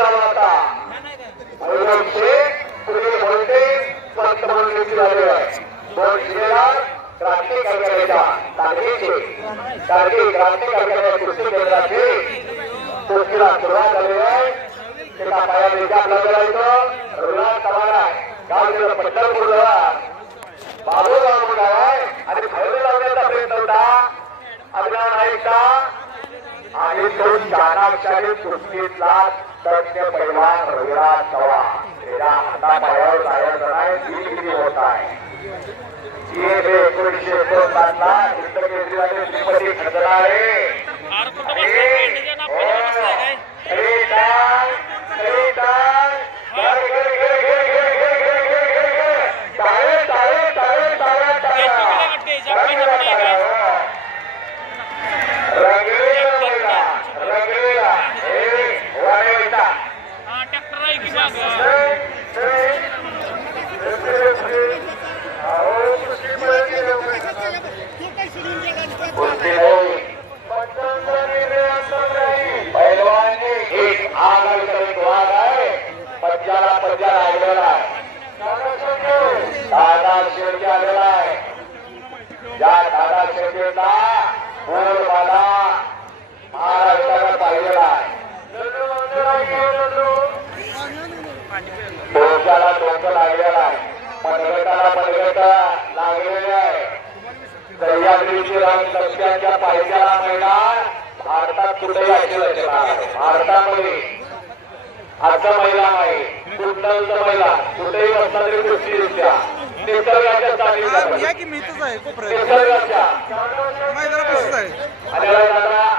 आता भैरव शेख बोलते दोन जिल्ह्याला क्रांती क्रांती सुरुवात झालेली आहे. एका पायाने इथं आहे. गाव तिथं पंढरपूर जवळ बाबू गाव आहे. आणि भैरव लावण्याचा प्रयत्न होता. अभिमान नाईकचा. आणि तो चाणाक्षाने कुस्तीतला तज्ञ पैलवान रविराज चव्हाण त्याच्या हातापायावर जायचं नाही ती किती होत आहे. एकोणीसशे एकोणसाठ ला हिंद केसरीवाले Segue, डोक्याला डोकं लागलेलं आहे. मनगटाला मनगट लागलेले आहे. सह्याद्रीची रंग लक्ष्यांच्या पायथ्याला महिला भारतात कुठेही अशी रचना. भारतामध्ये असं महिला आहे. कुठलंच महिला कुठेही बसला तरी कुस्तीरित्या निसर्गाच्या निसर्गाच्या. आणि दादा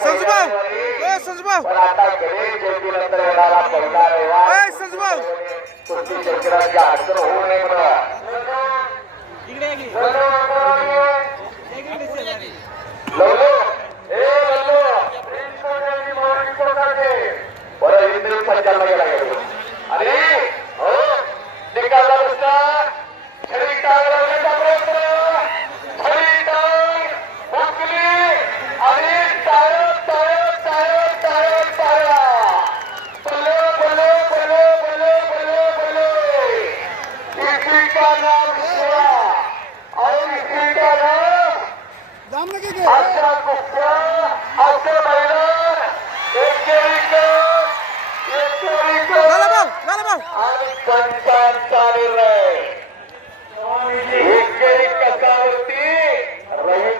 संजूभाऊ पहिल्या संजूभाऊ चालू आहे हो,